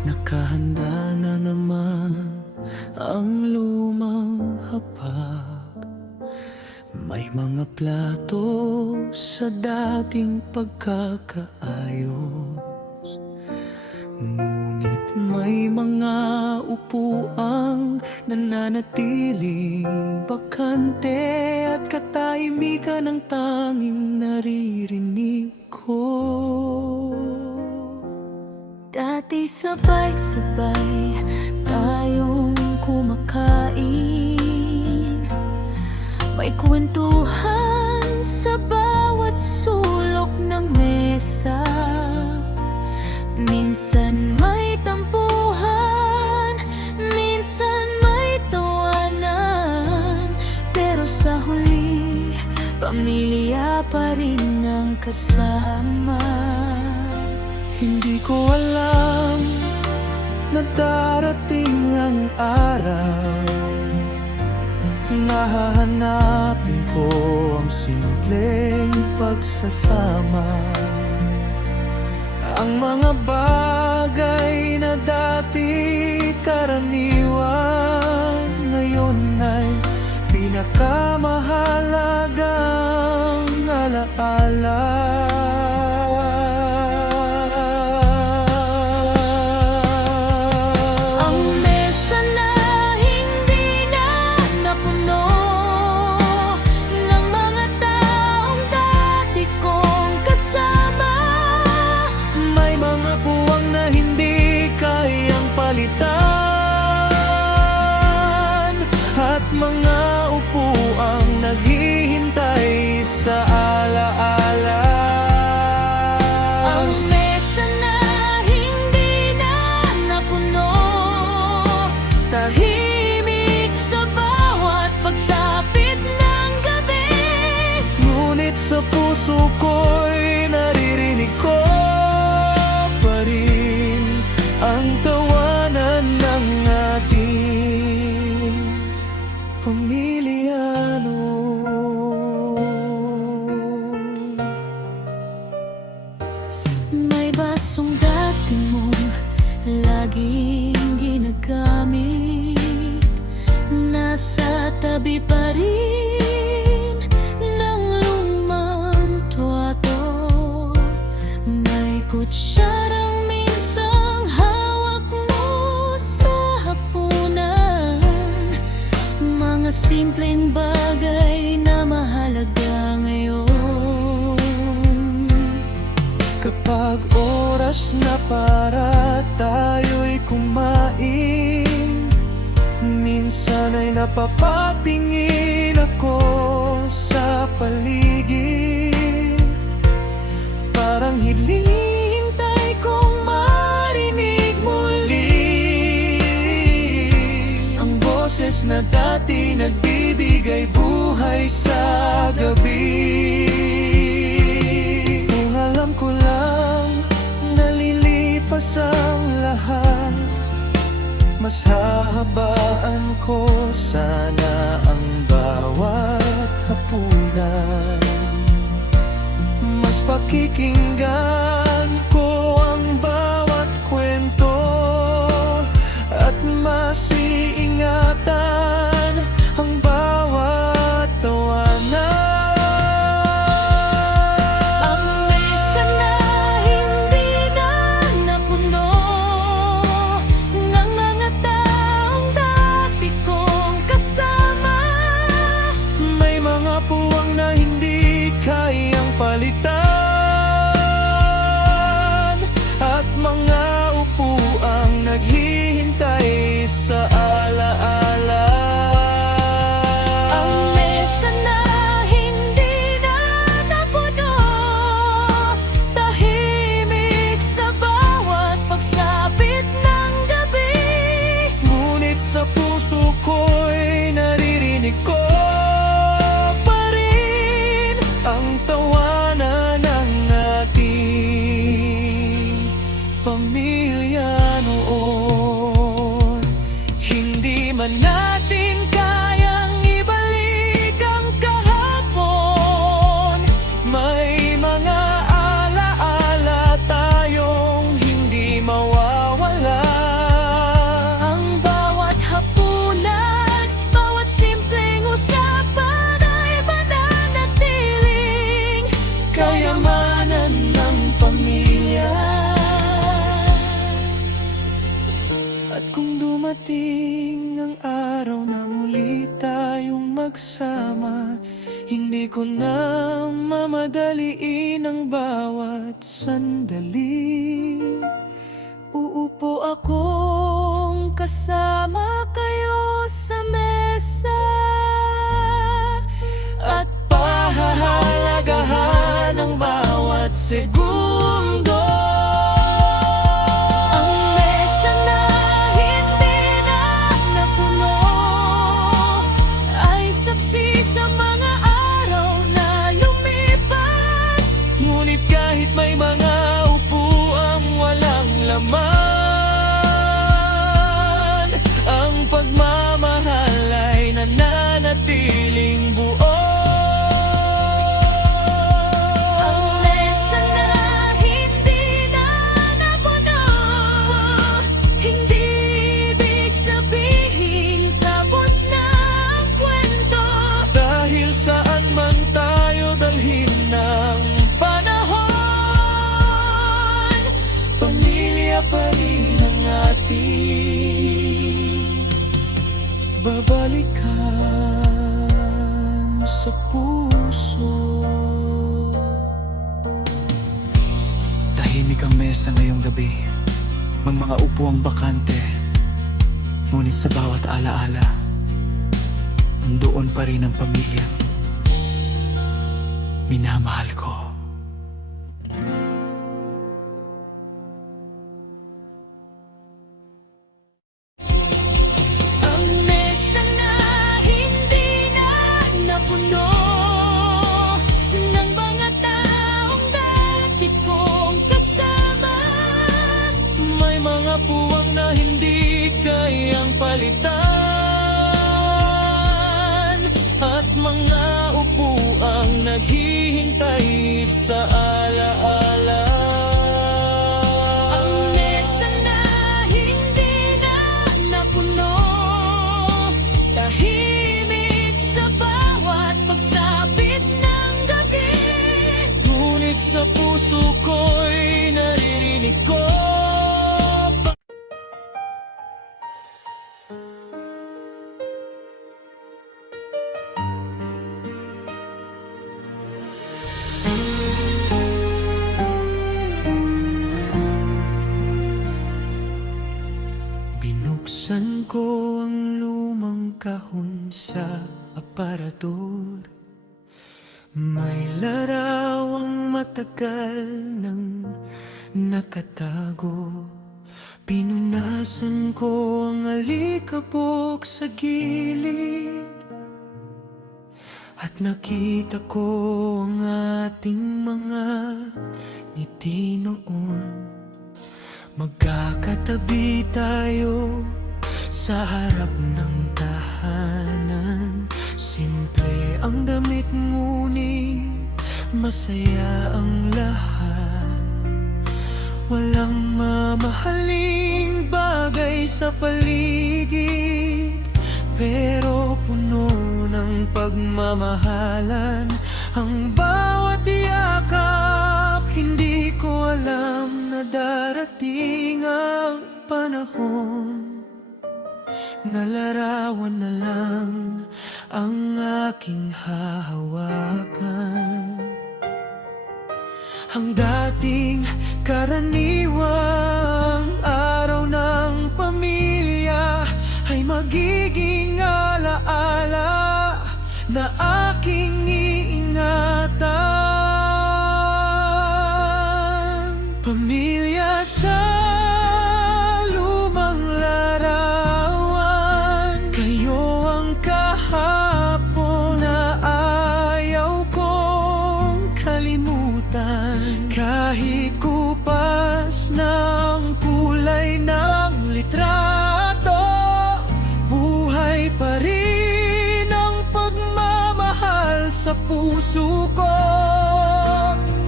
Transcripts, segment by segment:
Nakahanda na naman ang lumang hapag. May mga plato sa dating pagkakaayos, ngunit may mga upuang nananatiling bakante, at katahimikan ang tanging naririnig ko. Dati sabay-sabay tayong kumakain, may kwentuhan sa bawat sulok ng mesa. Minsan may tampuhan, minsan may tawanan, pero sa huli, pamilya pa rin ang kasama. Hindi ko alam na darating ang araw na hahanapin ko ang simpleng pagsasama. Ang mga bagay na dati karaniwan, ngayon ay pinakamahalagang alaala. At mga upuang naghihintay sa alaala. Ang mesa na hindi na napuno, tahimik sa bawat pagsapit ng gabi. Ngunit sa puso ko'y naririnig ko pa rin ang tawanan ng ating pamilyano. May basong dati mong laging ginagamit, nasa tabi pa rin ng lumang tuwato. May kutsarang minsang hawak mo sa hapunan, mga simpleng bagay na mahalaga ngayon. Kapag oras na para tayo'y kumain, minsan ay napapatingin ako sa paligid. Parang hinihintay kong marinig muli ang boses na dati nagbibigay buhay sa gabi. Kung alam ko lang nalilipas ang lahat, mas hahabaan ko sana ang bawat hapunan. Mas pakikinggan ko ang bawat kwento, at mas iingatan ang bawat tawanan. Ang mesa na hindi na napuno ng mga taong dati kong kasama. May mga puwang na hindi kayang palitan. dumating ang araw na muli tayong magsama. Hindi ko na mamadaliin ang bawat sandali. Uupo akong kasama kayo sa mesa At pahahalagahan ang bawat segundo. Ang mesa na hindi na napuno ay saksi sa mga araw na lumipas. Ngunit kahit may mga upuang walang laman, ang pagmamahal ay nananatiling buo. Ang mesa na hindi na napuno, hindi ibig sabihin tapos na ang kwento. Dahil saan man tayo dalhin ng panahon, pamilya pa rin ang ating babalikan sa puso. Tahimik ang mesa ngayong gabi, mga upuang bakante. Ngunit sa bawat alaala, doon pa rin ang pamilya minamahal ko. Ang mesa na hindi na napuno ng mga taong dati kong kasama. May mga puwang na hindi kayang palitan, at mga upuang naghihintay sa alaala. Ang mesa na hindi na napuno, tahimik sa bawat pagsapit ng gabi. Ngunit sa puso ko'y naririnig ko binuksan ko ang lumang kahon sa aparador. May larawang matagal nang nakatago. Pinunasan ko ang alikabok sa gilid, at nakita ko ang ating mga ngiti noon. Magkakatabi tayo sa harap ng tahanan. Simple ang damit ngunit masaya ang lahat. Walang mamahaling bagay sa paligid, pero puno ng pagmamahalan ang bawat yakap. Hindi ko alam na darating ang panahon na larawan na lang ang aking hahawakan. Ang dating karaniwang araw ng pamilya ay magiging alaala na aking iingatan. Pamilya sa lumang larawan, kayo ang kahapon na ayaw kong kalimutan. Kahit kupas ng kulay ng litrato, buhay pa rin ang pagmamahal sa puso ko.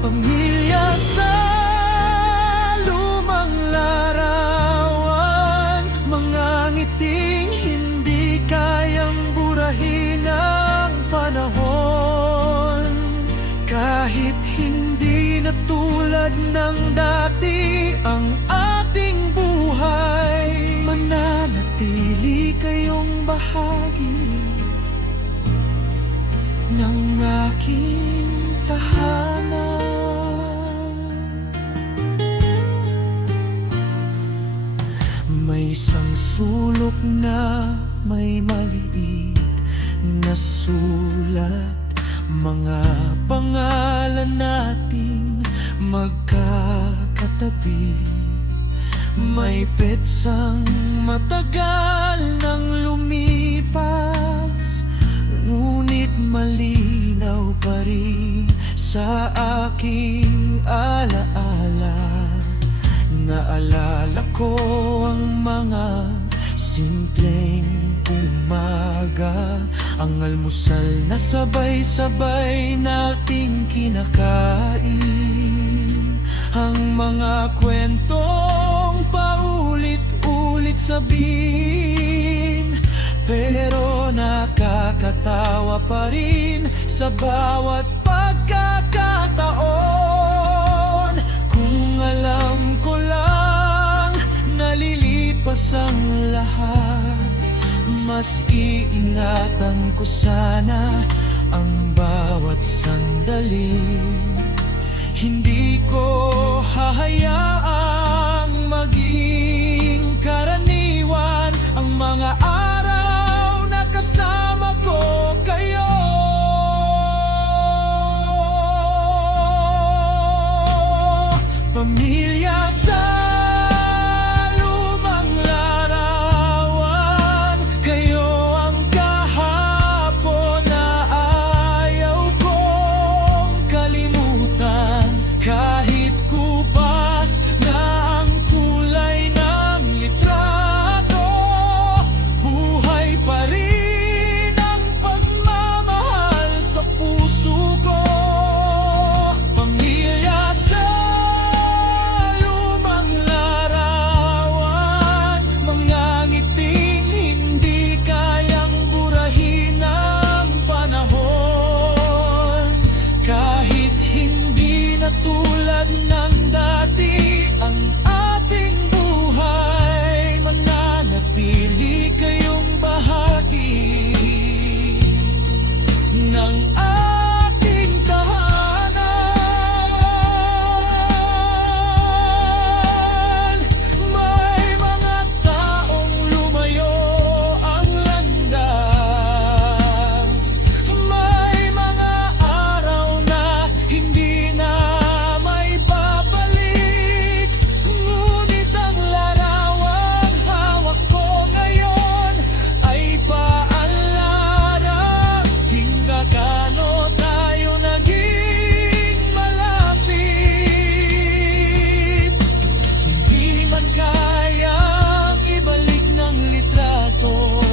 Pamilya sa lumang larawan, mga ngiting hindi kayang burahin ang panahon. Kahit hindi na tulad ng dati ang ating buhay, mananatili May isang sulok na may maliit na sulat, mga pangalan nating magkakatabi. May petsang matagal nang lumipas, ngunit malinaw pa rin sa aking alaala. Naalala ko ang mga simpleng umaga, ang almusal na sabay-sabay nating kinakain, ang mga kwentong paulit-ulit sabihin, pero nakakatawa pa rin sa bawat pagkakataon. Kung alam ko lang nalilipas ang lahat, mas iingatan ko sana ang bawat sandali. Hindi ko hahayaang maging karaniwan ang mga araw na kasama ko kayo. Pamilya sa lumang larawan, kayo ang kahapon na ayaw kong kalimutan. Kahit kupas na ang kulay ng litrato, buhay pa rin ang pagmamahal sa puso ko. Pamilya sa lumang larawan, mga ngiting hindi kayang burahin ng panahon. Kahit hindi na tulad ng dati ang ating buhay, mananatili kayong bahagi ng ating tahanan. May mga taong lumayo ang landas, may mga araw na hindi na may babalik, ngunit ang larawang hawak ko ngayon ay paalala kung gaano tayo naging malapit. Hindi man kayang ibalik ng litrato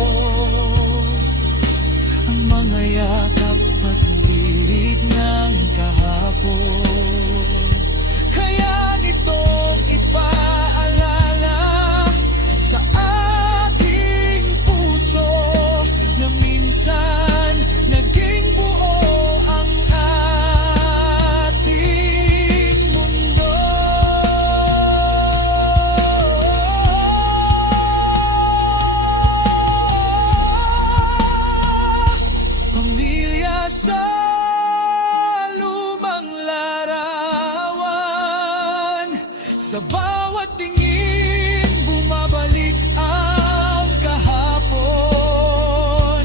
ang mga yakap at tirik ng kahapon. Kaya nitong ipaalala sa ating puso na minsan naging buo ang ating mundo. Pamilya sa lumang larawan, sa bawat tingin bumabalik ang kahapon.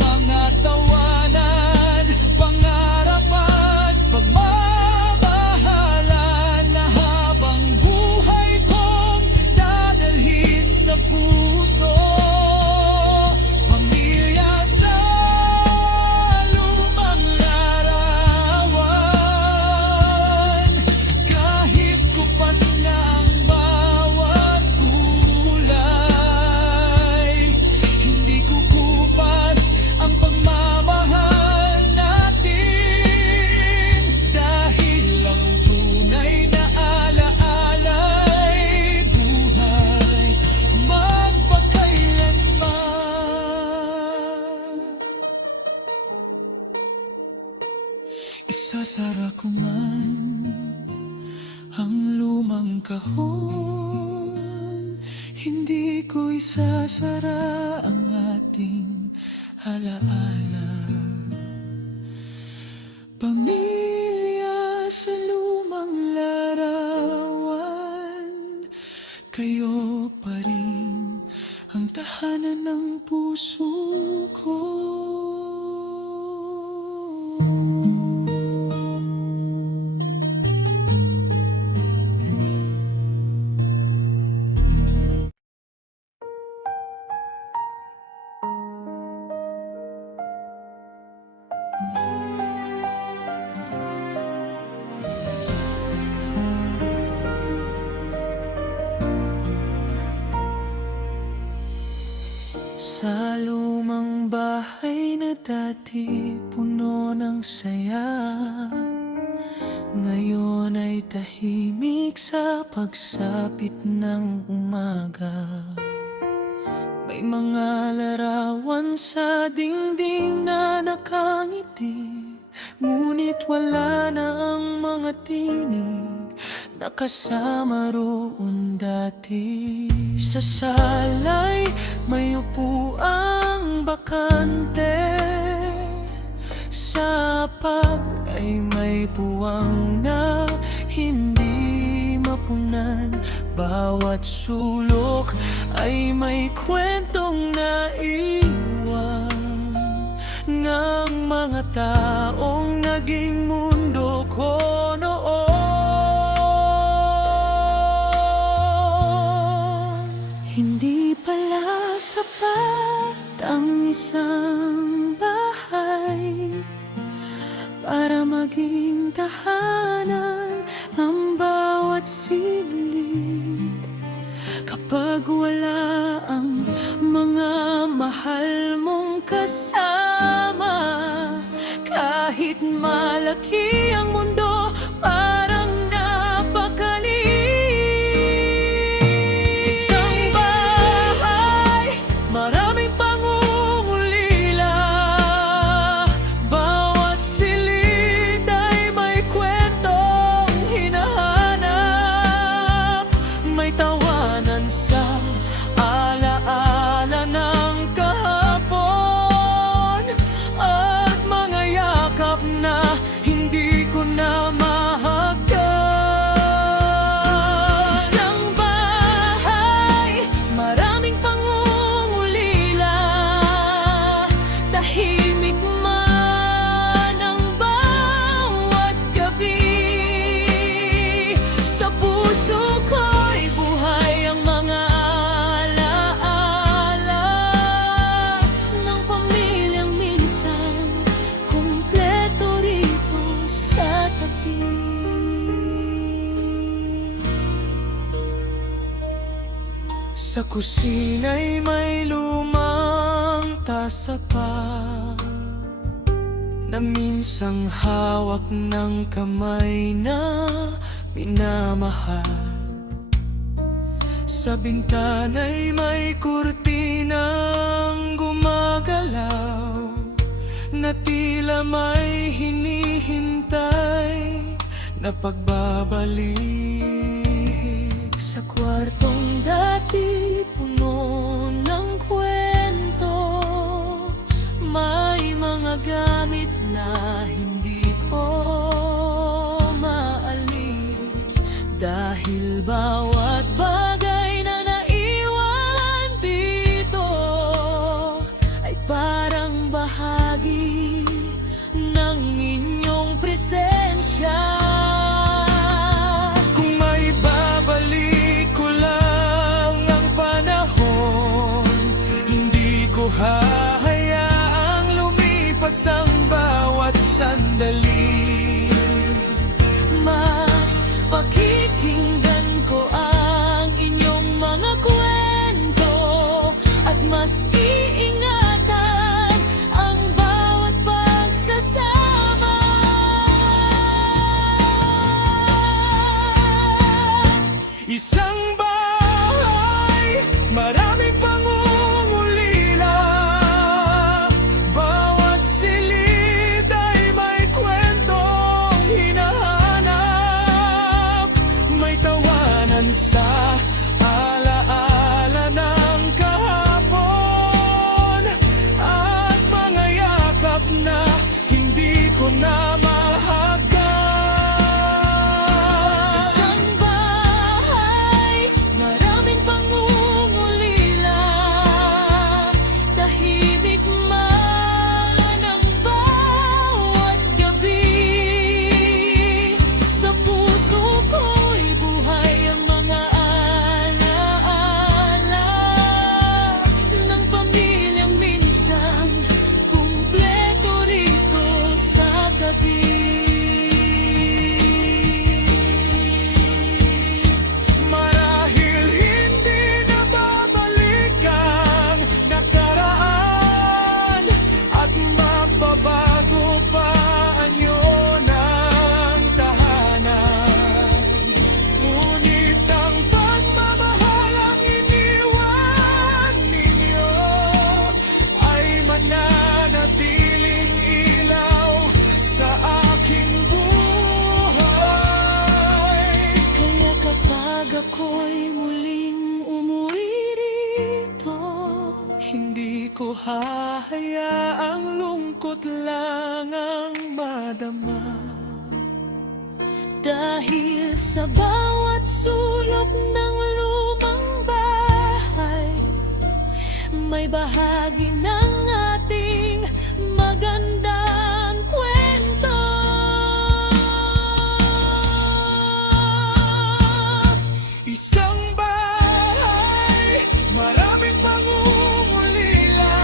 Mga tawanan, pangarap at pagmamahalan na habang buhay kong dadalhin sa puso. Pamilya sa lumang larawan, kahit kupas na ang bawat kulay, hindi kukupas ang pagmamahal natin, dahil ang tunay na alaala'y buhay magpakailanman. Isasara ko man ang lumang kahon, hindi ko isasara ang ating alaala. Pamilya sa lumang larawan, kayo pa rin ang tahanan ng puso ko. Sa lumang bahay na dati puno ng saya, ngayon ay tahimik sa pagsapit ng umaga. May mga larawan sa dingding na nakangiti, ngunit wala na ang mga tinig na kasama roon dati. Sa salay may upuang bakante, sa pag ay may puwang na hindi mapunan. Bawat sulok ay may kwentong naiwan ng mga taong naging mundo ko noon. Hindi pala sapat ang isang bahay para maging tahanan ang bawat silid. Kapag wala ang mga mahal mong kasama, kahit malaki ang mundo, parang napakaliit. Isang bahay, maraming pangungulila, bawat silid ay may kwentong hinahanap. May tawanan sa alaala ng kahapon, at mga yakap na hindi ko na mahagdan. Isang bahay, maraming pangungulila, tahimik man ang bawat gabi. Sa puso ko'y buhay ang mga alaala ng pamilyang minsan kumpleto rito sa tabi. Sa kusina'y may lumang tasa pa na minsang hawak ng kamay na minamahal. Sa bintana'y may kurtinang gumagalaw na tila may hinihintay na pagbabalik. Sa kwartong dati puno ng kwento, may mga gamit na hindi ko maalis, dahil bawat bagay na naiwan dito ay parang bahagi ng inyong presensya. Kung may babalik ko lang ko hahayaang lungkot lang ang madama. Dahil sa bawat sulok ng lumang bahay, may bahagi ng ating magandang kwento. Isang bahay, maraming pangungulila,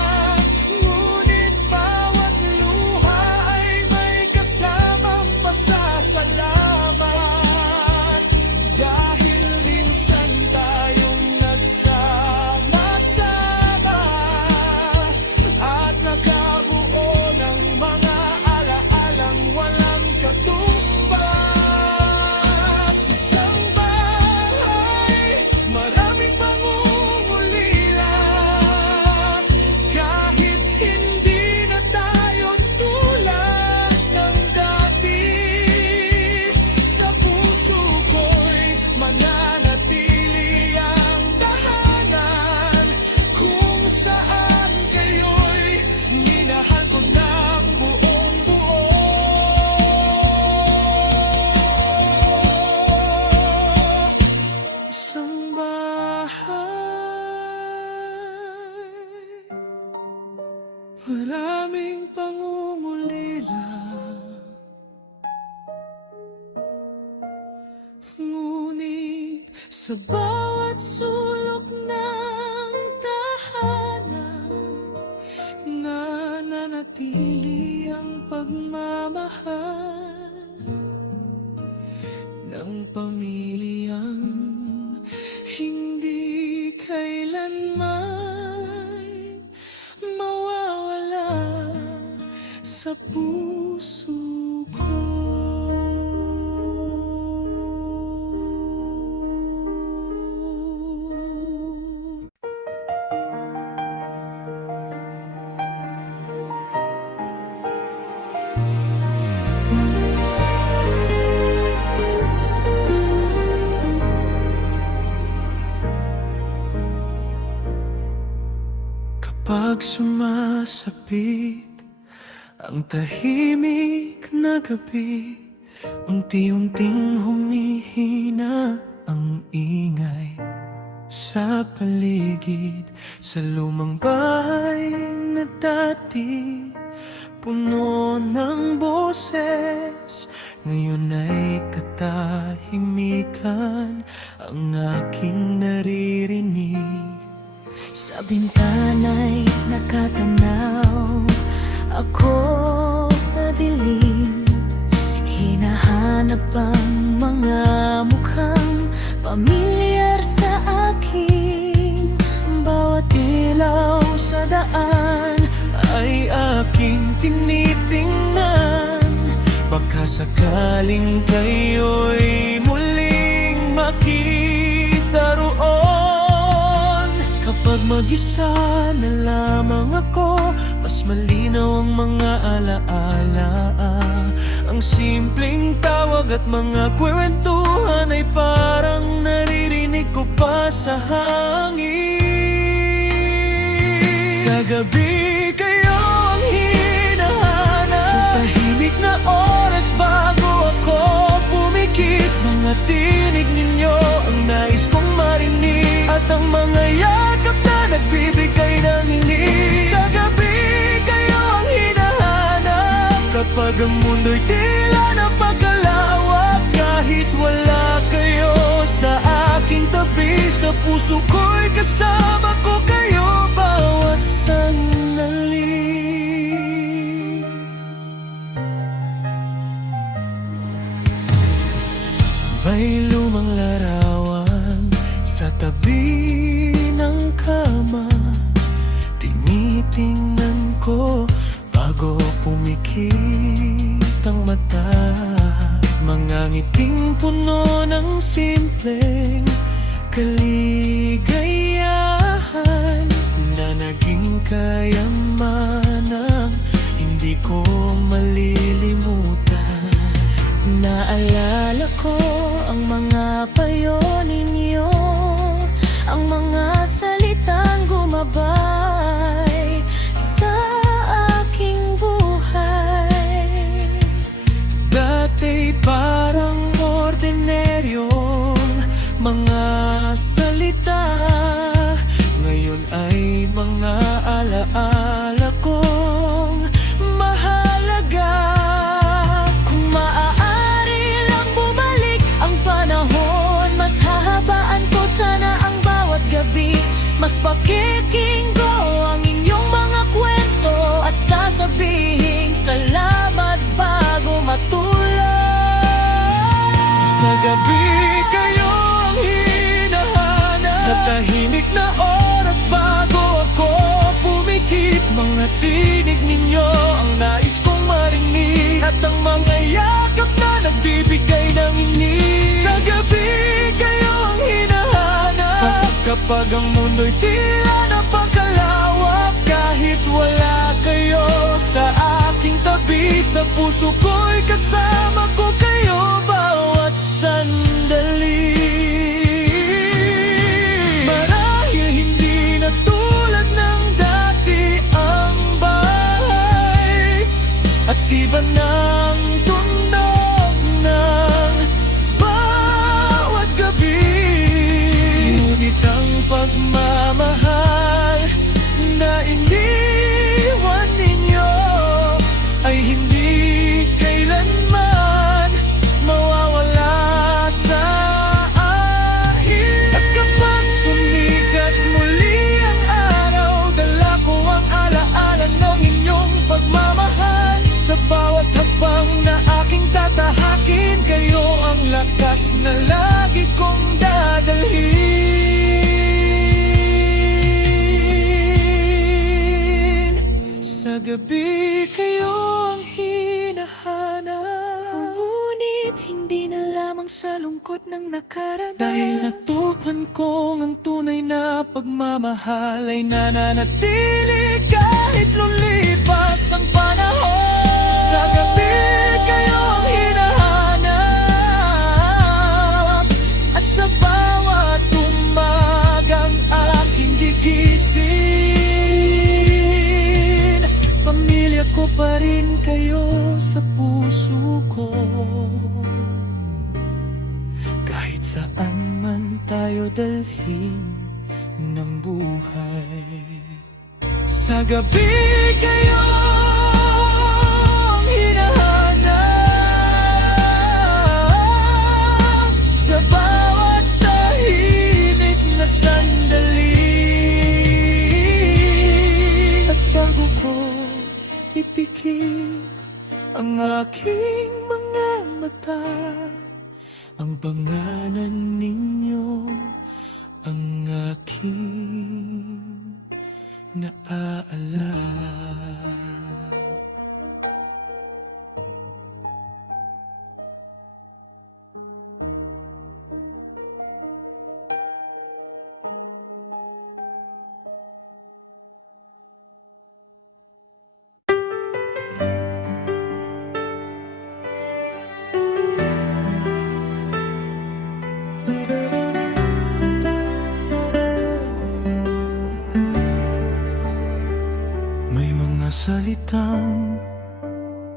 ngunit bawat luha ay may kasamang pasasalamat. Dahil minsan tayong nagsama-sama at nakabuo ng mga alaalang walang katumbas. Isang bahay, maraming pangungulila, kahit hindi na tayo tulad ng dati. Sa puso ko'y mananatili ang tahanan kung saan kayo'y minahal ko ng buong buo. Isang bahay, maraming pangungulila, ngunit sa bawat sulok ng tahanan, nananatili ang pagmamahal ng pamilyang hindi kailanman mawawala sa puso ko. Kapag sumasapit ang tahimik na gabi, unti-unting humihina ang ingay sa paligid. Sa lumang bahay na dati puno ng boses, ngayon ay katahimikan ang aking naririnig. Sa bintana'y nakatanaw ako sa dilim, hinahanap ang mga mukhang pamilyar sa akin. Bawat ilaw sa daan ay aking tinitingnan, baka sakaling kayo'y muling makita roon. Kapag mag-isa na lamang ako, mas malinaw ang mga alaala. Ang simpleng tawag at mga kwentuhan ay parang naririnig ko pa sa hangin. Sa gabi kayo ang hinahanap, sa tahimik na oras bago ako pumikit. Mga tinig ninyo ang nais kong marinig, at ang mga yakap na nagbibigay ng hingin. Sa gabi kayo ang hinahanap, kapag ang mundo'y tila napakalawak. Kahit wala kayo sa aking tabi, sa puso ko'y kasama ko kayo bawat sandali. May lumang larawan sa tabi ng kama, tinitingnan ko bago pumikit ang mata. Mga ngiting puno ng simpleng kaligayahan na naging kayamanang hindi ko malilimutan. Naalala ko ang mga payo ninyo, ang mga salitang gumabay Mas pakikinggo ang inyong mga kwento at sasabihin salamat bago matulog. Sa gabi kayo ang hinahanap, sa tahimik na oras bago ako pumikit. Mga tinig ninyo ang nais kong marinig, at ang mga yakap na nagbibigay ng inig. Sa gabi kayo ang hinahanap, kapag ang mundo'y tila napakalawak. Kahit wala kayo sa aking tabi, sa puso ko'y kasama ko kayo bawat sandali. Marahil hindi na tulad ng dati ang bahay, at iba ng tunog ng bawat gabi. Ngunit ang pagmamahal na iniwan ninyo ay hindi kailanman mawawala sa akin. At kapag sumikat muli ang araw, dala ko ang alaala ng inyong pagmamahal. Sa bawat hakbang na aking tatahakin, kayo ang lakas na lagi kong dadalhin. Sa gabi kayo ang hinahanap, Ngunit hindi na lamang sa lungkot ng nakaraan. dahil natutunan kong ang tunay na pagmamahal ay nananatili kahit lumipas ang panahon. Sa gabi kayo ang hinahanap, at sa bawat umagang aking gigising, pamilya ko pa rin kayo sa puso ko. Kahit saan man tayo dalhin ng buhay, sa gabi kayo ang hinahanap, sa bawat tahimik na sandali. At bago ko ipikit ang aking mga mata, ang pangalan ninyo ang aking naaalala. May mga salitang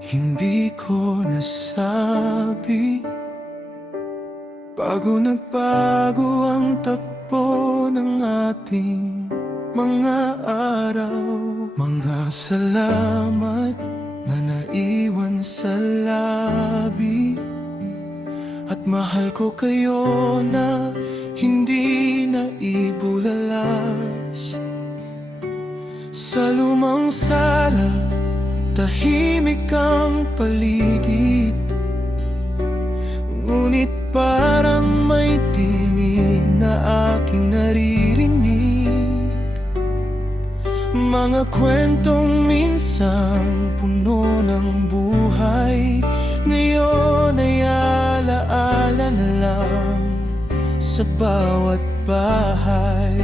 hindi ko nasabi bago nagbago ang takbo ng ating mga araw. Mga salamat na naiwan sa labi, at mahal ko kayo na hindi naibulalas. Sa lumang sala, tahimik ang paligid, ngunit parang may tinig na aking naririnig. Mga kwentong minsan puno ng buhay, ngayon ay alaala na lang sa bawat bahay.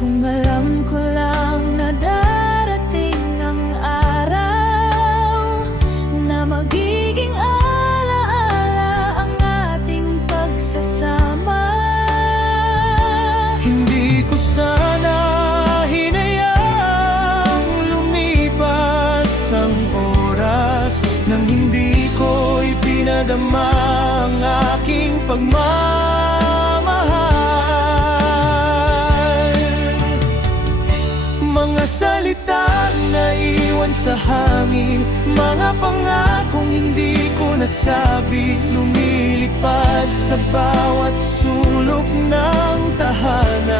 Kung alam ko lang na darating ang araw na magiging alaala ang ating pagsasama, Hindi ko sana hinayang lumipas ang oras nang hindi ko ipinadama ang aking pagmamahal. Mga salita na iwan sa hangin, mga pangakong hindi ko nasabi, lumilipad sa bawat sulok ng tahanan.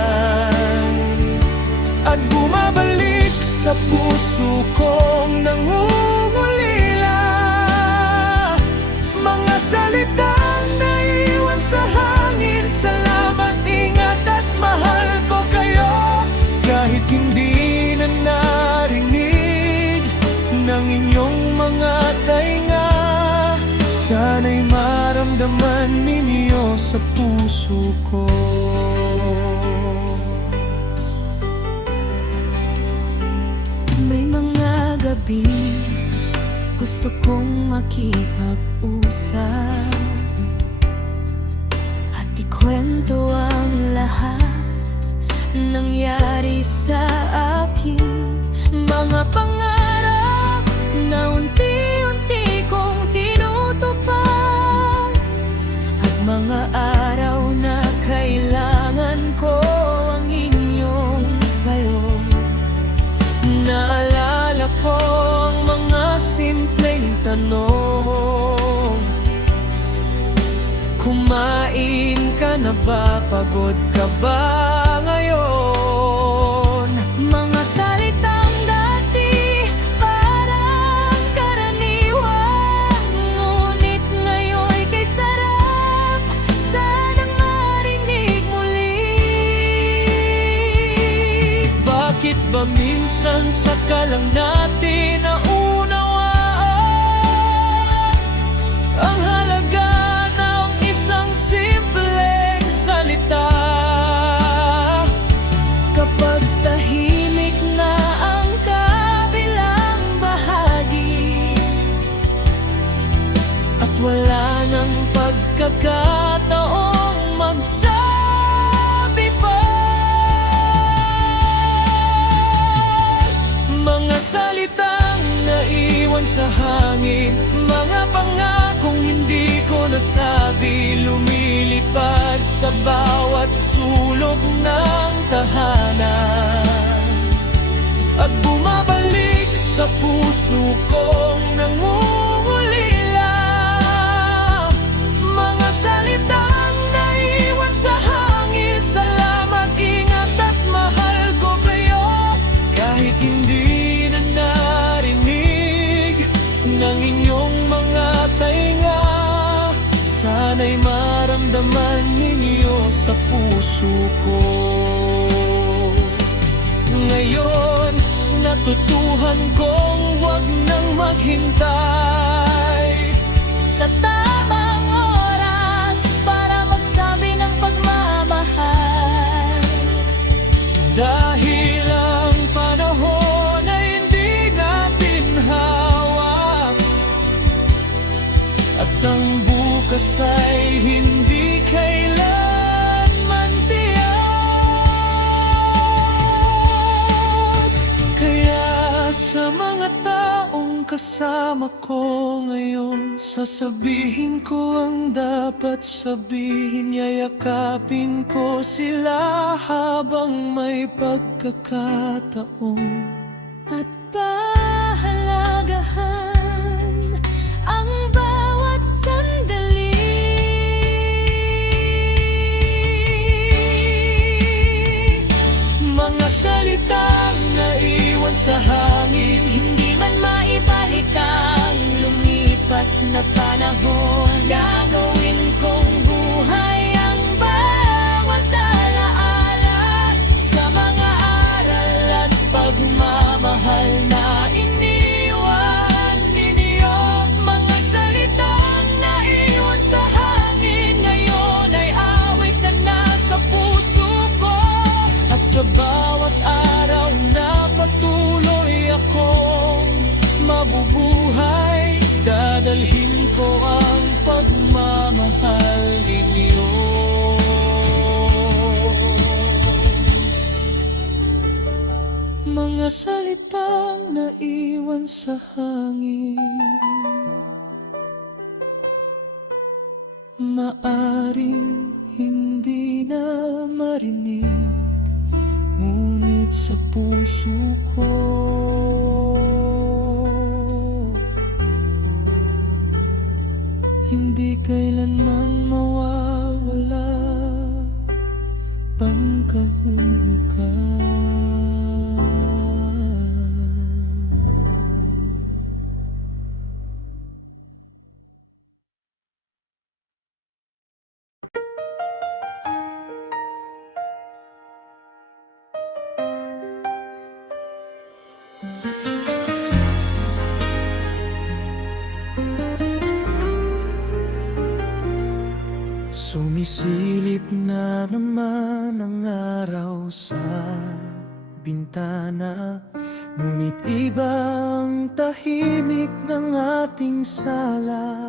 sa puso kong nangungulila. Mga salitang naiwan sa hangin, salamat, ingat at mahal ko kayo. Kahit hindi na narinig ng inyong mga tainga, sana'y maramdaman ninyo sa puso ko. May mga gabi gusto kong makipag-usap at ikwento ang lahat nangyari sa akin. Mga pangarap na unti-unti kong tinutupad, at mga araw na kailangan ko ang inyong payo. Naalala ko ang mga simpleng tanong: kumain ka na ba? Pagod ka ba ngayon? Mga salitang dati parang karaniwan, ngunit ngayon'y kay sarap sanang marinig muli. Bakit ba minsan saka lang natin naunawaan ang halaga ng isang simpleng salita? Kapag tahimik na ang kabilang bahagi At wala nang pagkakataong magsabi pa, mga salitang naiwan sa hangin, mga pangakong hindi ko nasabi, lumilipad sa bawat sulok ng tahanan, at bumabalik sa puso kong nangungulila. Mga salitang naiwan sa hangin, salamat, ingat at mahal ko kayo. Kahit hindi na narinig ng inyong mga tainga, sana'y maramdaman ninyo sa puso ko. Ngayon, natutuhan kong huwag nang maghintay sa tamang oras para magsabi ng pagmamahal. dahil ang panahon ay hindi natin hawak, at ang bukas ay hindi kailanman tiyak. Kaya sa mga taong kasama ko ngayon, sasabihin ko ang dapat sabihin, yayakapin ko sila habang may pagkakataon, At pahalagahan ang bawat sandali. mga salitang naiwan sa hangin, Hindi man maibalik ang lumipas na panahon. Gagawin kong buhay ang bawat alaala sa mga aral at pagmamahal na iniwan ninyo. Mga salitang naiwan sa hangin, ngayon ay awit na nasa puso ko. at sa bawat araw na patuloy akong mabubuhay, dadalhin ko ang pagmamahal ninyo. Mga salitang naiwan sa hangin, maaring hindi na marinig, ngunit sa puso ko hindi kailanman mawawala pangkahulugan. Sumisilip na naman ang araw sa bintana, ngunit ibang tahimik ng ating sala.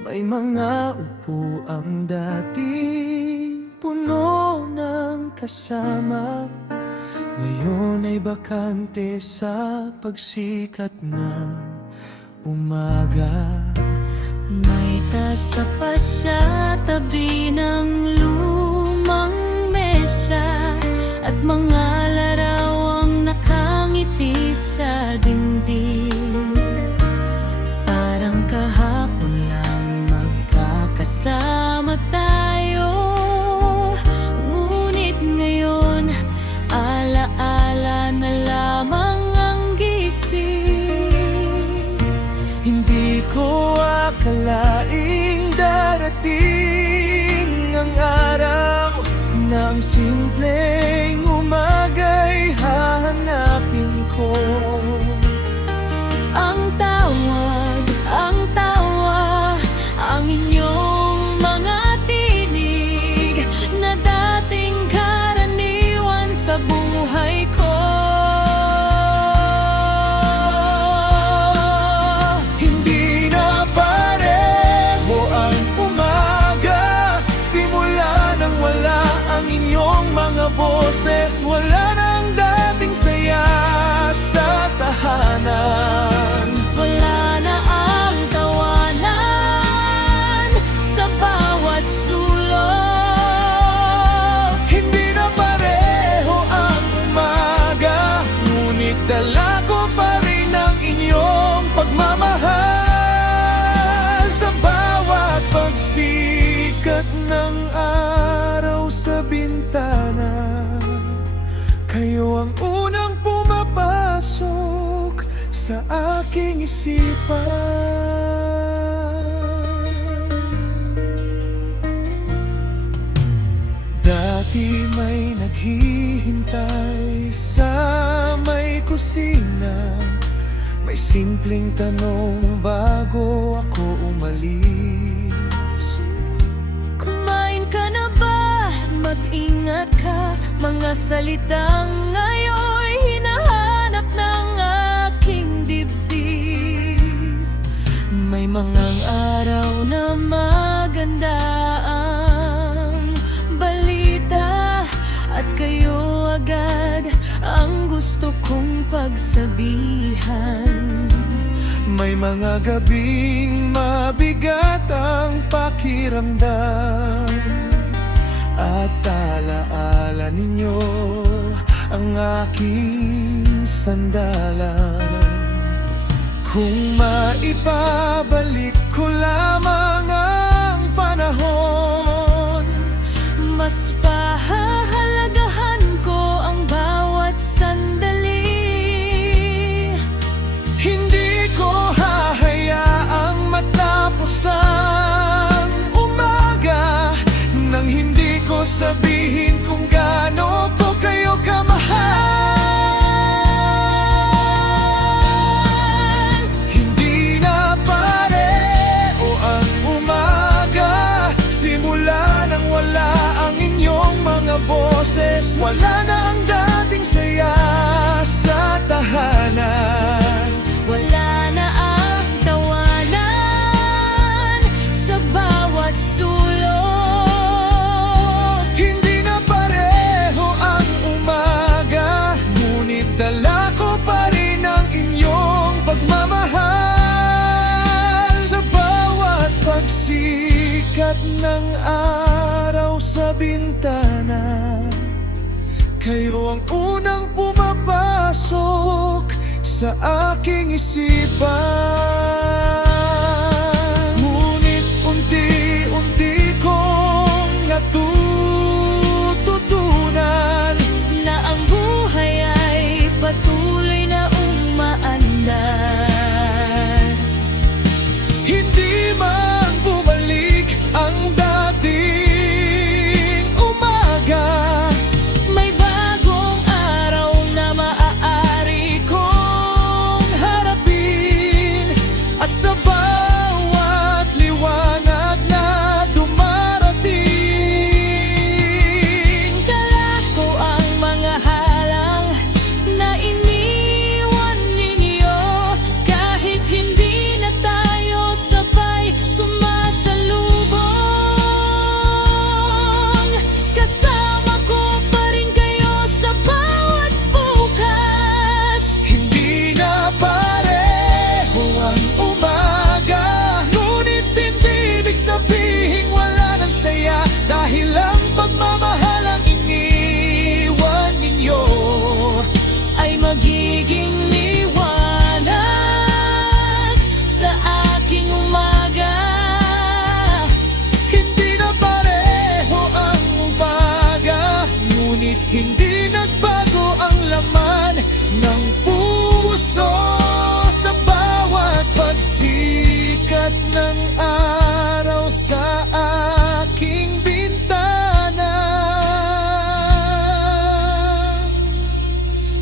May mga upuang dati puno ng kasama, ngayon ay bakante sa pagsikat ng umaga. May tasa pa sa tabi ng lumang mesa, at mga larawang nakangiti sa dingding. Parang kahapon lang magkakasama tayo, ngunit ngayon alaala na lamang ang gising. Hindi ko akalaing darating ang araw na ang simpleng umaga'y hahanapin ko. Ang tawa, ang inyong mga tinig na dating karaniwan sa buhay ko. Hindi na pareho ang umaga, simula nang wala ang inyong mga boses. Wala nang dating saya sa tahanan. Wala na ang tawanan sa bawat sulok. Hindi na pareho ang umaga, ngunit dala ko pa rin ang inyong pagmamahal. Sa bawat pagsikat ng araw sa bintana, kayo ang unang pumapasok sa aking isipan. Dati may naghihintay sa may kusina, may simpleng tanong bago ako umalis. Kumain ka na ba? Mag-ingat ka. Mga salitang ngayon hinahanap ng aking dibdib. May mga araw na maganda ang balita, at kayo agad ang gusto kong pagsabihan. May mga gabing mabigat ang pakiramdam, at alaala ninyo ang aking sandalan. Kung maipabalik ko lamang ang panahon, Mas pahahalagahan ko ang bawat sandali. hindi ko hahayaang matapos ang umaga nang hindi ko sabihin kung gaano ko kayo kamahal. Hindi na pareho ang umaga, simula nang wala ang inyong mga boses. Wala na ang dating saya sa tahanan. Wala na ang tawanan sa bawat sulok. Hindi na pareho ang umaga, ngunit dala ko pa rin ang inyong pagmamahal. Sa bawat pagsikat ng araw sa bintana, kayo ang unang pumapasok sa aking isipan. Ngunit unti-unti kong natututunan Na ang buhay ay patuloy na umaandar. hindi man bumalik ang dating umaga. May bagong araw na maaari Ngunit hindi nagbago ang laman ng puso sa bawat pagsikat ng araw sa aking bintana.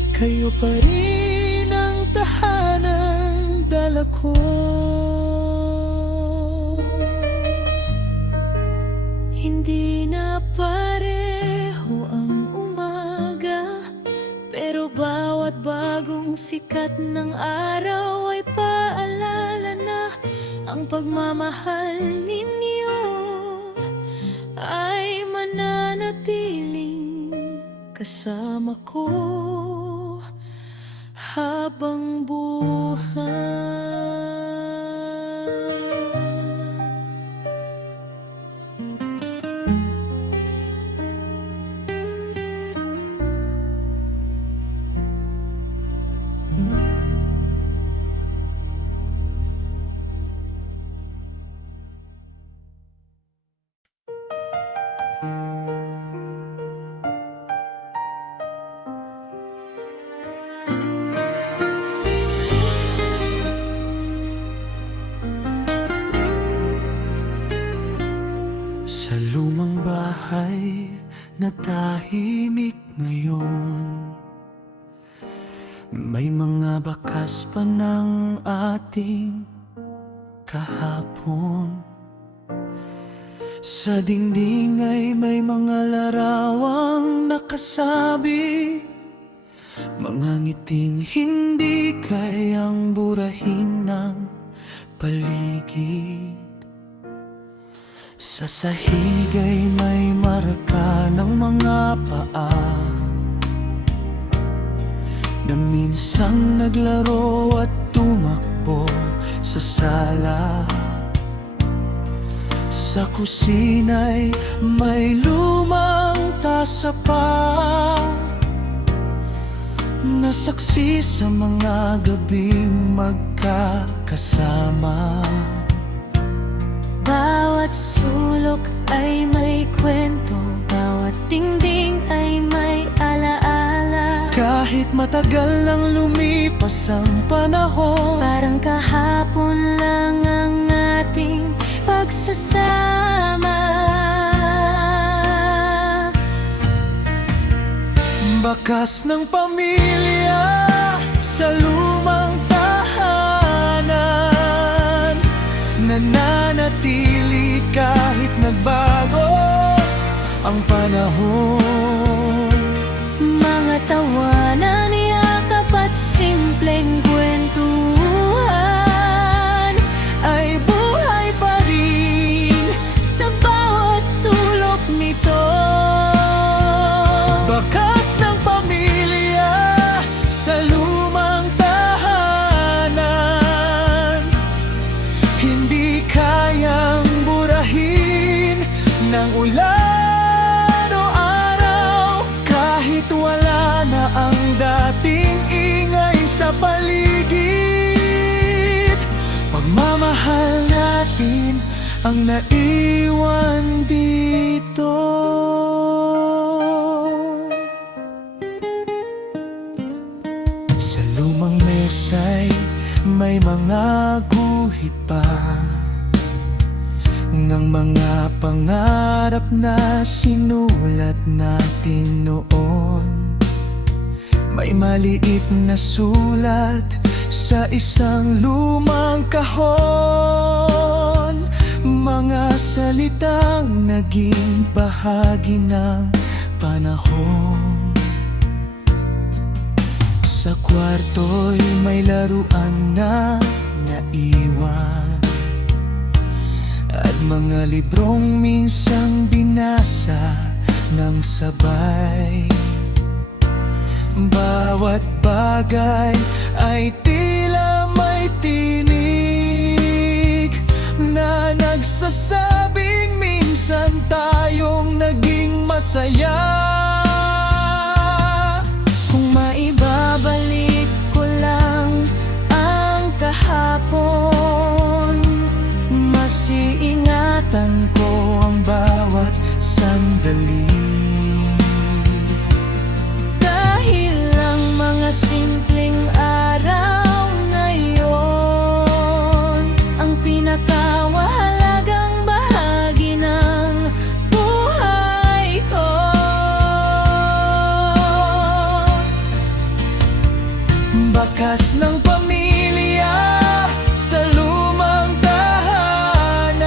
Kayo pa rin ang tahanang dala ko. Hindi na pareho ang umaga, pero bawat bagong sikat ng araw ay paalala na ang pagmamahal ninyo ay mananatiling kasama ko habang buhay. Sa lumang bahay na tahimik ngayon, may mga bakas pa ng ating kahapon. Sa dingding ay may mga larawang nakasabi, mga ngiting hindi kayang burahin ng paligid. Sa sahig ay may marka ng mga paa na minsang naglaro at tumakbo sa sala. Sa kusina'y may lumang tasa pa na saksi sa mga gabing magkakasama. Bawat sulok ay may kwento, bawat dingding ay may alaala. Kahit matagal lang lumipas ang panahon, Parang kahapon lang ang ating pagsasama. bakas ng pamilya sa lumang tahanan, nananatili kahit nagbago ang panahon. Mga tawanan, yakap at simpleng kwentuhan Ay buhay pa rin sa bawat sulok nito. bakas ng pamilya sa lumang tahanan, hindi kayang burahin ng ulan o araw. Kahit wala na ang dating ingay sa paligid, pagmamahal natin ang naiwan dito. Sa lumang mesa'y may mga guhit pa ng mga pangarap na sinulat natin noon. May maliit na sulat sa isang lumang kahon, mga salitang naging bahagi ng panahon. Sa kwarto'y may laruan na naiwan, at mga librong minsang binasa ng sabay. Bawat bagay ay tila may tinig na nagsasabing minsan tayong naging masaya. Kung maibabalik ko lang ang kahapon, Mas iingatan ko ang bawat sandali. Bakas ng pamilya sa lumang tahanan,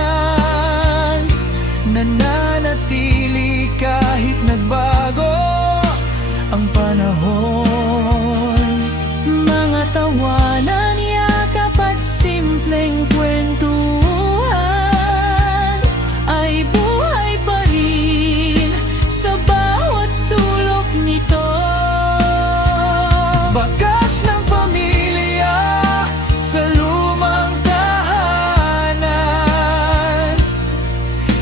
nananatili kahit nagbago ang panahon. Mga tawanan, yakap at simpleng kwentuhan ay buhay pa rin sa bawat sulok nito. Bakas ng pamilya sa lumang tahanan,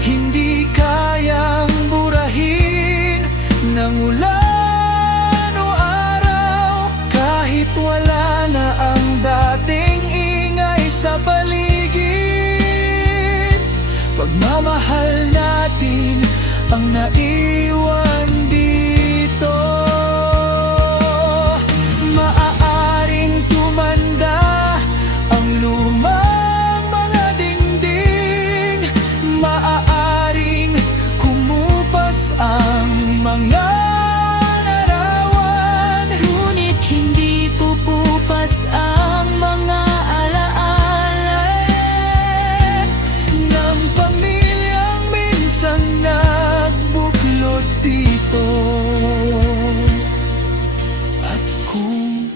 hindi kayang burahin ng ulan o araw. Kahit wala na ang dating ingay sa paligid, pagmamahal natin ang naiwan dito. Maaaring tumanda ang lumang mga dingding, maaaring kumupas ang mga larawan, Ngunit hindi pupupas ang mga alaala ng pamilyang minsan nagbuklod dito. At kung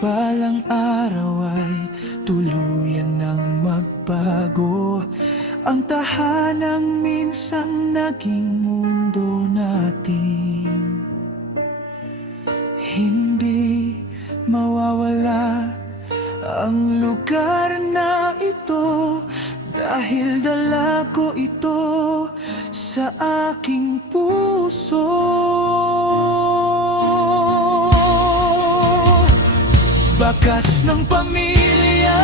balang araw ay tuluyan ng magbago, ang tahanang minsan naging mundo natin, hindi mawawala ang lugar na ito, dahil dala ko ito sa aking puso. Bakas ng pamilya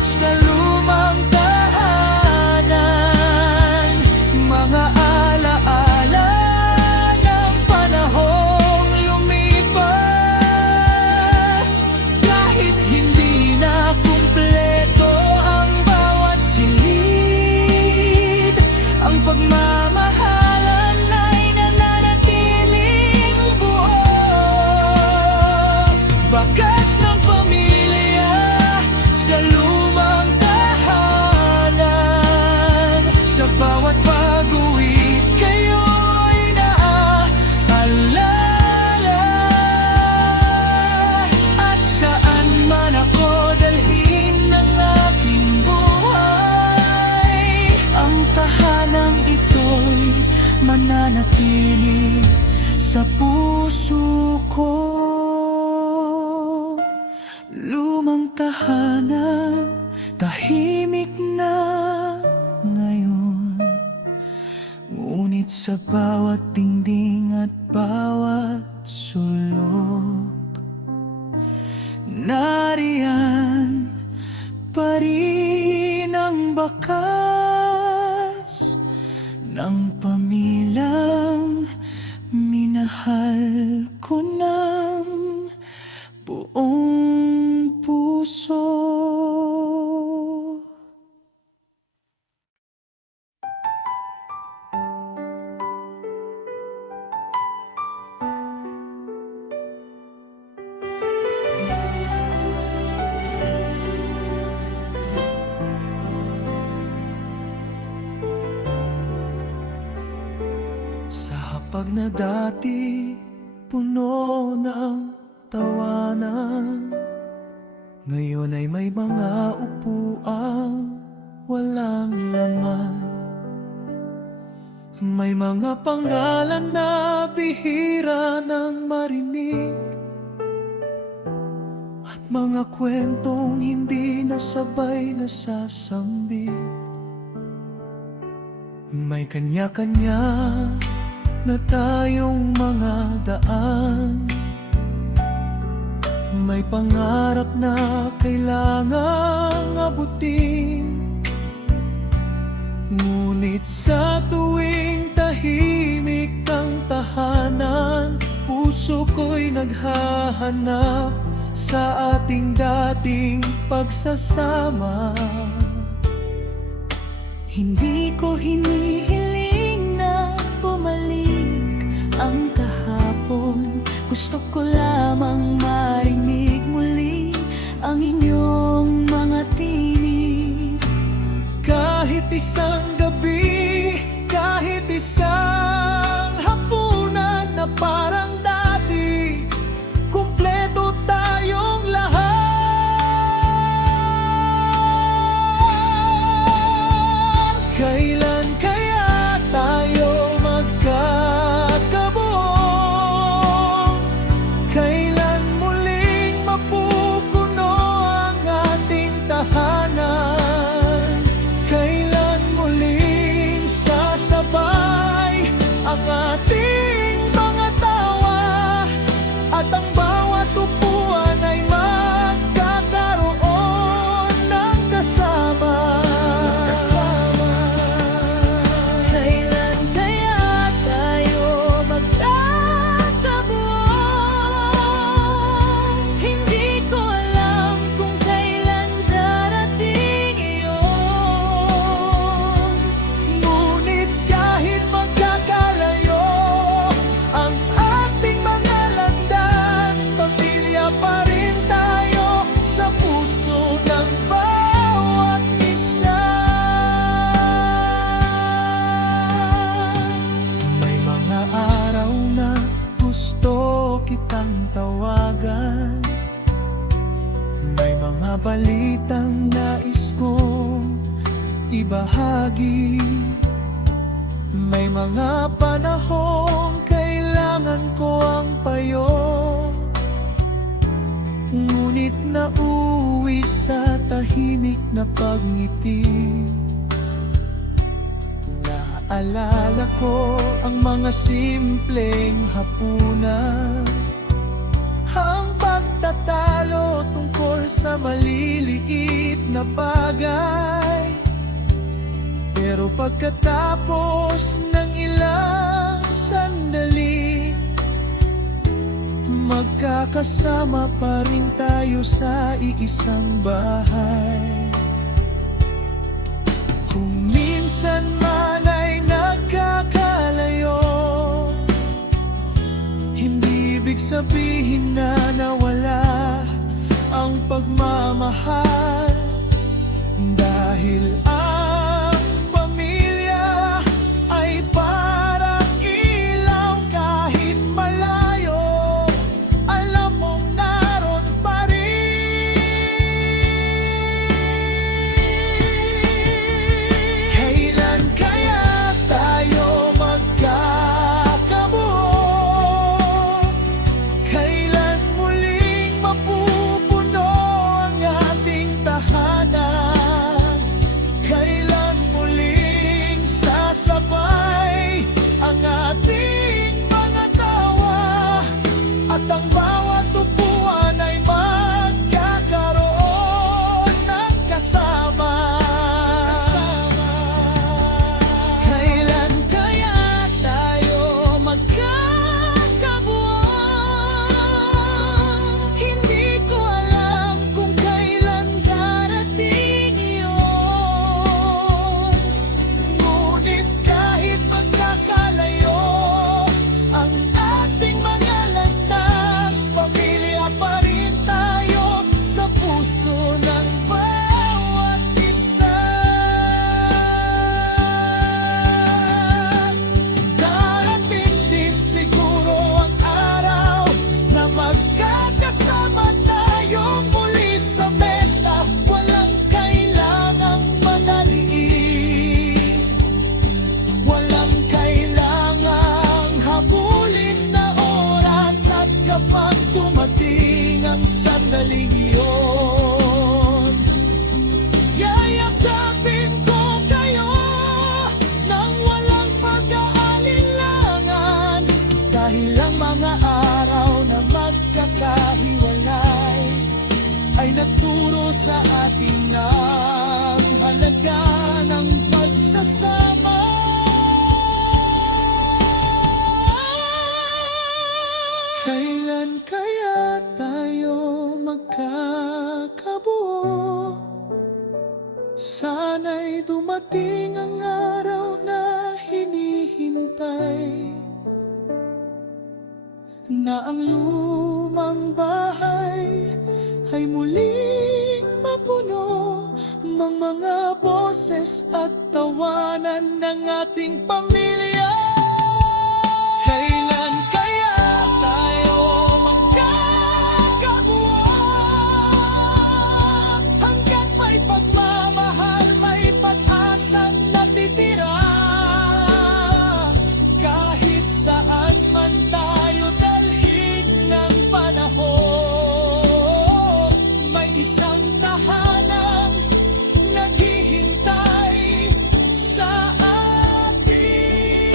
sa lumang tahanan, mga alaala ng panahong lumipas. Kahit hindi na kumpleto ang bawat silid, ang pagmamahalan ay nananatiling buo. Bakas ng pamilya sa lumang tahanan, sa bawat pag-uwi kayo'y naaalala. At saan man ako dalhin ng aking buhay, ang tahanang ito'y mananatili sa puso ko. Lumang tahanan, tahimik na ngayon, ngunit sa bawat dingding at bawat sulok, nariyan pa rin ang bakas ng pamilyang minahal ko ng buong puso. Sa hapag na dati puno ng tawanan, ngayon ay may mga upuang walang laman. May mga pangalan na bihira nang marinig, at mga kwentong hindi nasabay nasasambit. May kanya-kanya na tayong mga daan, may pangarap na kailangang abutin. Ngunit sa tuwing tahimik ang tahanan, puso ko'y naghahanap sa ating dating pagsasama. Hindi ko hinihiling na bumalik ang kahapon. Gusto ko lamang marinig muli balitang nais kong ibahagi. May mga panahong kailangan ko ang payo, ngunit nauwi sa tahimik na pagngiti. Naalala ko ang mga simpleng hapunan, ang pagtatalo tungkol sa maliliit na bagay. Pero pagkatapos ng ilang sandali, magkakasama pa rin tayo sa iisang bahay. Kung minsan man ay nagkakalayo, hindi ibig sabihin na nawala ang pagmamahal. Dahil ang pamilya ay parang ilaw, kahit malayo, alam mong naroon pa rin. Kailan kaya tayo magkakabuo? Kailan muling mapupuno ang ating tahanan? Kailan muling sasabay ang ating mga tawa, at ang bawat upuan ay magkakaroon ng kasama? Kailan kaya tayo magkakabuo? Hindi ko alam kung kailan darating iyon. Ngunit kahit magkakalayo ang ating mga landas, pamilya pa rin tayo sa puso ng bawat isa. Darating din siguro ang araw na magkakasama tayong muli sa mesa. Walang kailangang madaliin, walang kailangang habulin na oras. At kapag dumating ang sandaling iyon, yayakapin ko kayo nang walang pag-aalinlangan. Dahil ang mga araw na magkakahiwalay ay nagturo sa atin ng halaga ng pagsasama. Kailan kaya tayo magkakabuo? Sana'y dumating ang araw na hinihintay, na ang lumang bahay ay muling mapuno ng mga boses at tawanan ng ating pamilya. Kailan kaya tayo magkakabuo? Hanggat may pagmamahal, may pag-asang natitira. Kahit saan man tayo dalhin ng panahon, may isang tahanang naghihintay sa atin.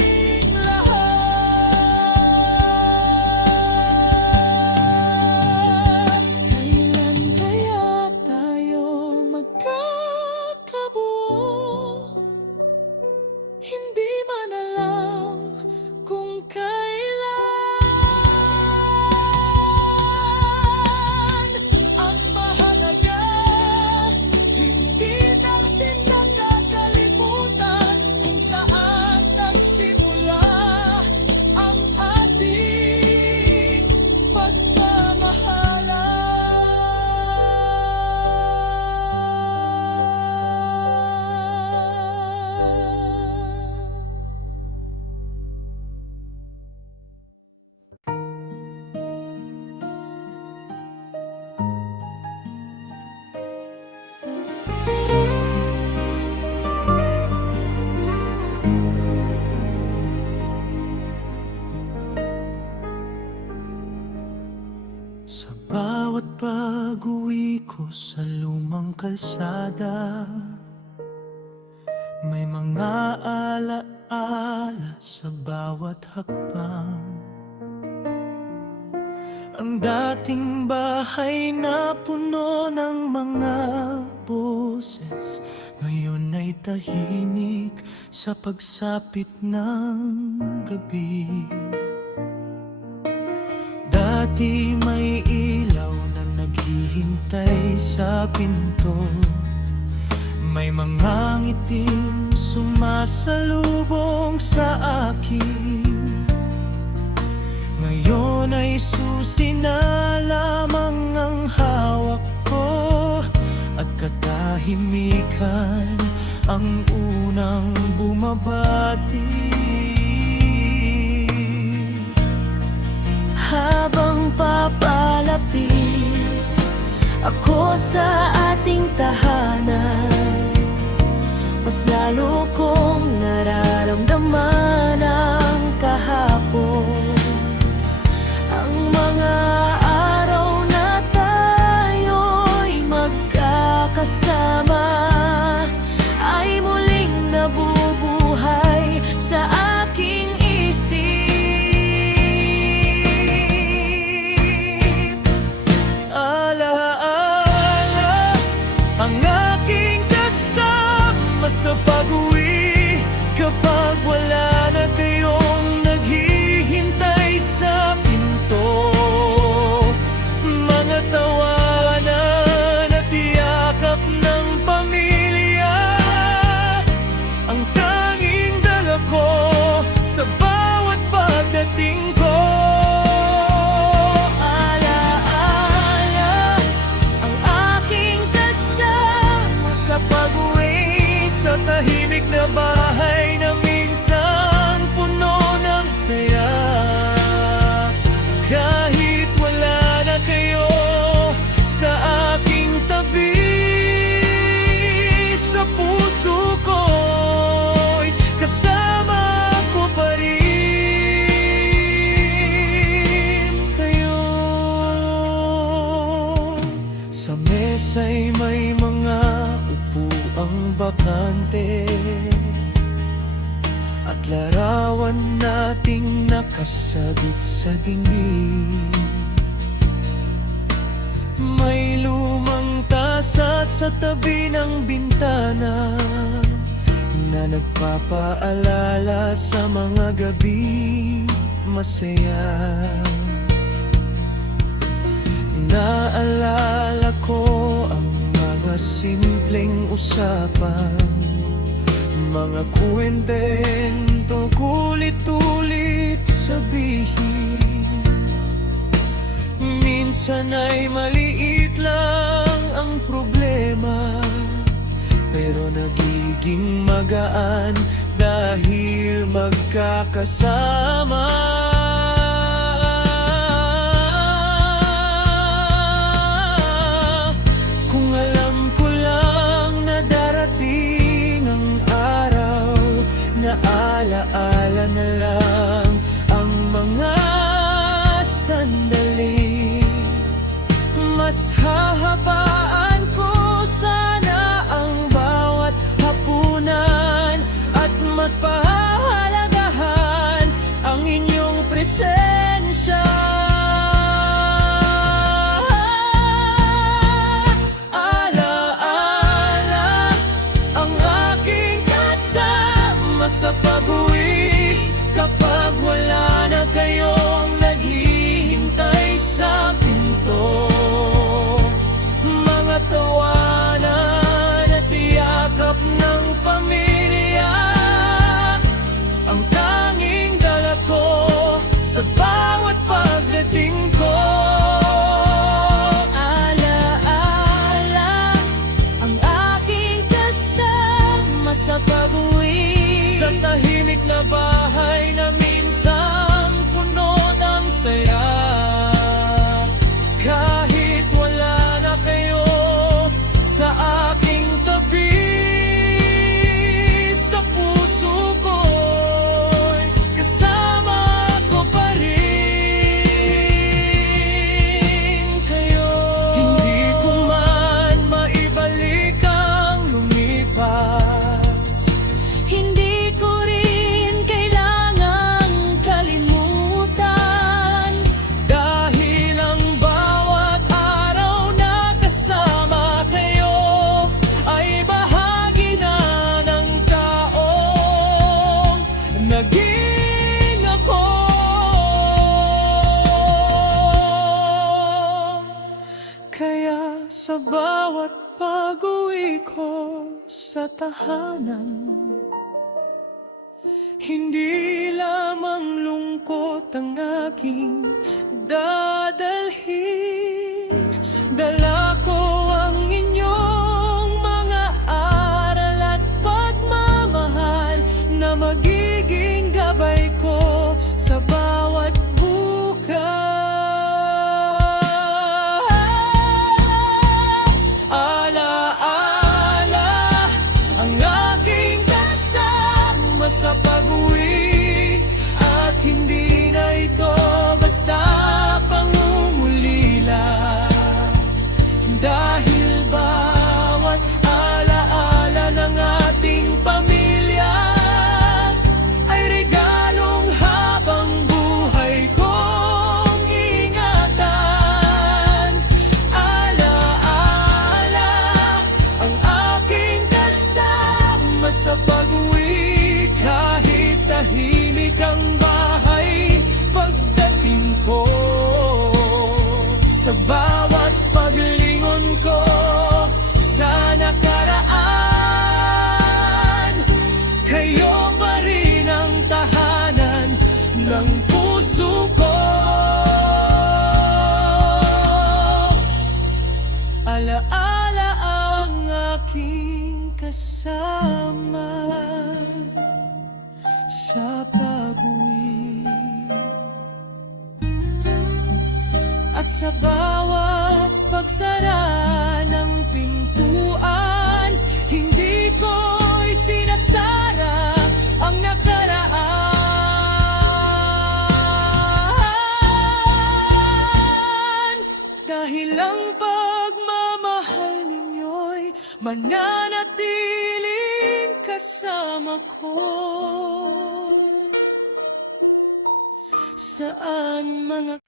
Sa bawat pag-uwi ko sa lumang kalsada, may mga ala-ala sa bawat hakbang. Ang dating bahay na puno ng mga boses, ngayon ay tahimik sa pagsapit ng gabi. Dati may ilaw na naghihintay sa pinto, may mga ngiting sumasalubong sa akin. Ngayon ay susi na lamang ang hawak ko, at katahimikan ang unang bumabati. Habang papalapit ako sa ating tahanan, mas lalo kong nararamdaman ang kahapon. Ang mga araw na tayo'y magkakasama ay muling nabubuhay sa aking isip. Alaala ang aking kasama sa pag-uwi, kapag wala na kayong naghihintay sa pinto. Mga tawanan at yakap ng pamilya ang tanging dala ko sa bawat pagdating ko. Alaala ang aking kasama sa pag-uwi, Sa tahimik na bahay na minsan puno ng saya, kahit wala na kayo sa aking tabi, sa puso ko'y kasama ko pa rin kayo. Sa mesa'y may mga upuang bakante, at larawan nating nakasabit sa dingding. May lumang tasa sa tabi ng bintana na nagpapaalala sa mga gabi masaya. Naalala ko ang mga simpleng usapan, mga kwenteng ulit-ulit sabihin. Minsan ay maliit lang ang problema, pero nagiging magaan dahil magkakasama. Kung alam ko lang na darating ang araw na alaala na lang ang mga sandali, mas hahabaan ko sana ang bawat hapunan, at mas pahahalagahan ang inyong Sa bawat pag-uwi ko sa tahanan, hindi lamang lungkot ang aking dadalhin. Dala ko ang inyong mga aral at pagmamahal na magiging gabay ko sa bawat bukas. Alaala ang aking kasama sa pag-uwi, at hindi na ito basta pangungulila, dahil bawat alaala ng ating pamilya ay regalong habang buhay kong ingatan. Alaala ang aking kasama sa pag-uwi, kahit tahimik ang bahay pagdating ko. Sa bawat paglingon ko sa nakaraan, kayo pa rin ang tahanan ng puso ko. Alaala ang aking kasama sa pag-uwi, at sa bawat pagsara ng pintuan, hindi ko isinasara ang nakaraan, dahil ang pagmamahal ninyo'y mananatiling kasama ko. Saan mga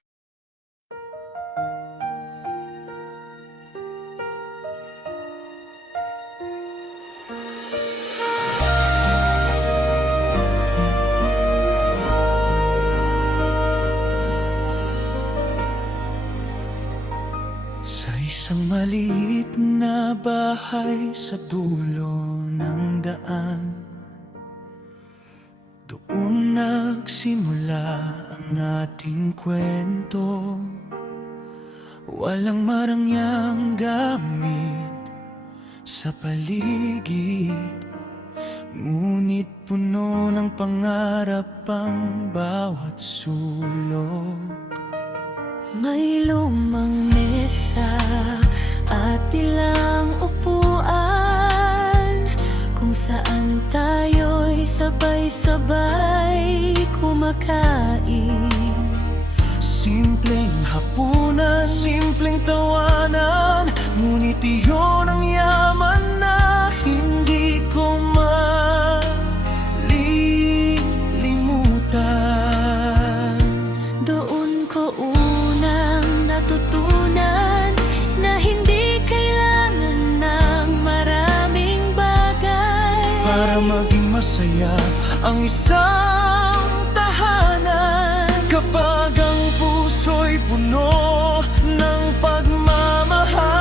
sa isang maliit na bahay sa dulo ng daan, doon nagsimula ang ating kwento. Walang marangyang gamit sa paligid, ngunit puno ng pangarap ang bawat sulok. May lumang mesa at ilang upuan, kung saan tayo'y sabay-sabay kumakain. Simpleng hapunan, simpleng tawanan, ngunit iyon ang yaman na hindi ko malilimutan. Doon ko unang natutunan na hindi kailangan ng maraming bagay Para maging masaya ang isang tahanan, kapag ang puso'y puno ng pagmamahal.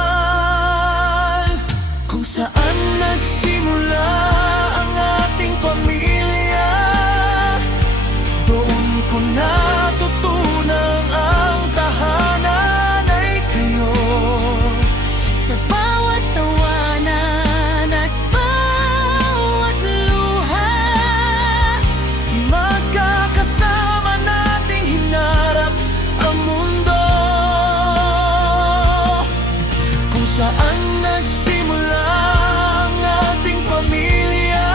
Kung saan nagsimula ang ating pamilya, doon ko natutunan ang tahanan ay kayo. sa bawat tawanan at bawat luha. Magkakasama nating hinarap ang mundo, kung saan nagsimula ang ating pamilya.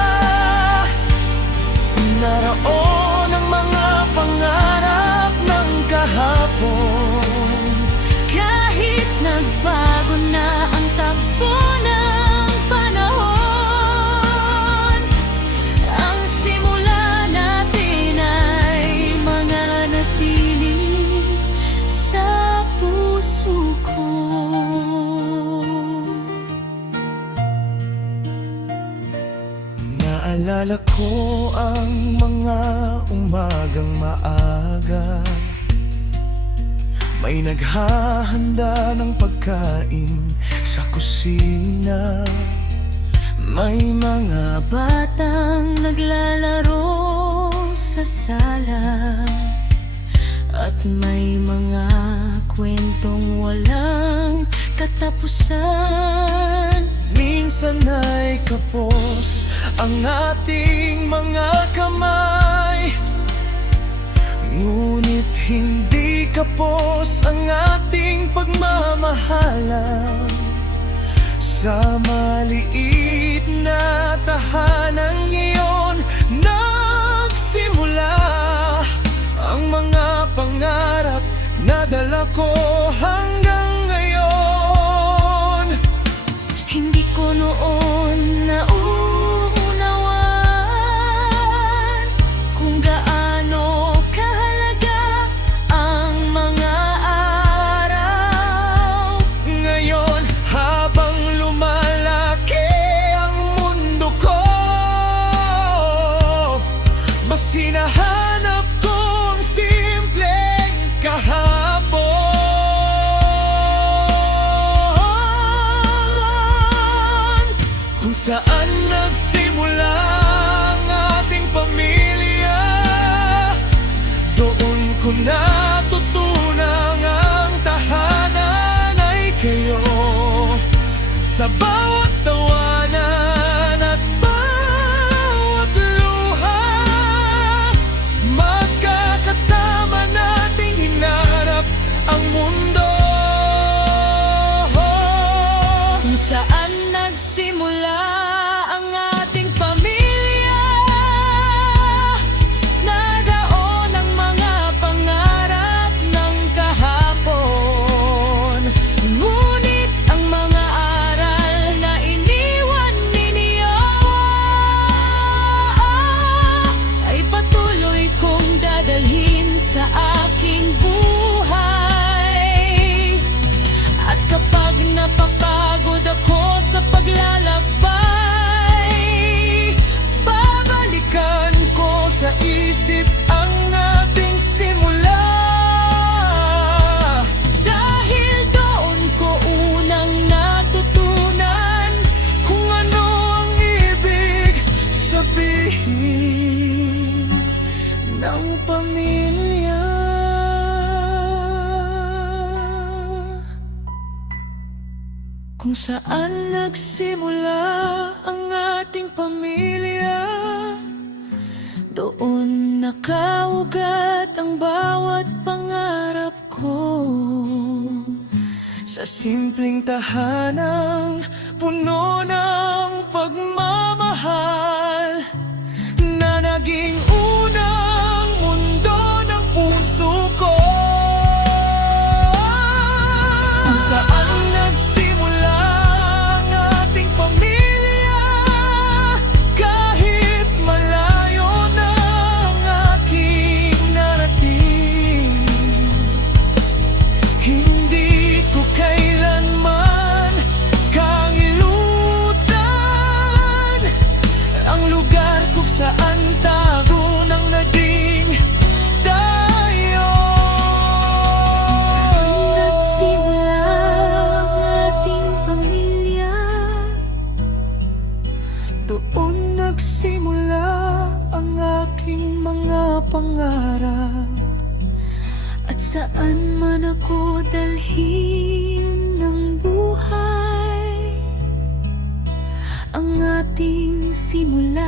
Naroon ang mga pangarap ng kahapon, Kahit nagbago na ang takbo ng panahon, ang simula natin ay mananatili sa puso ko. naalala ko ang mga umagang maaga, may naghahanda ng pagkain Sa kusina may mga Batang naglalaro sa sala, at may mga kwentong walang katapusan. minsan ay kapos ang ating mga kamay, ngunit hindi kapos ang ating pagmamahalan. Sa maliit na tahanan ngayon nagsimula ang mga pangarap na dala ko hanggang ngayon. Hindi ko noon nauunawan kung gaano kahalaga ang mga araw. Ngayon habang lumalaki ang mundo ko, mas hinahanap kong simpleng kahapon, kung saan nagsimula ang ating pamilya. Doon ko natutunan ang tahanan ay kayo. Sa bawat tawanan at bawat luha, magkakasama nating hinarap ang mundo. Kung saan nagsimula ang ating pamilya, nagdaon ang mga pangarap ng kahapon. Ngunit ang mga aral na iniwan ninyo ay patuloy kong dadalhin sa aking buhay. At kapag napapagod ako sa paglalakbay, Balikan ko sa isip ang ating simula. dahil doon ko unang natutunan Kung ano ang ibig sabihin ng pamilya. Kung saan nagsimula ang ating pamilya, doon nakaugat ang bawat pangarap ko. sa simpleng tahanang puno ng pagmamahal, na naging unang mundo ng puso ko. Kung saan nagsimula ang ating pamilya, kahit malayo na ang aking narating, hindi ko kailanman kalimutan ang lugar kung saan tago ng naging tayo. Nagsimula ang ating pamilya, Doon nagsimula ang aking mga pangarap. at saan man ako dalhin ng buhay, ang ating simula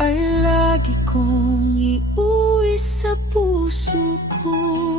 Ay lagi kong iuwi sa puso ko.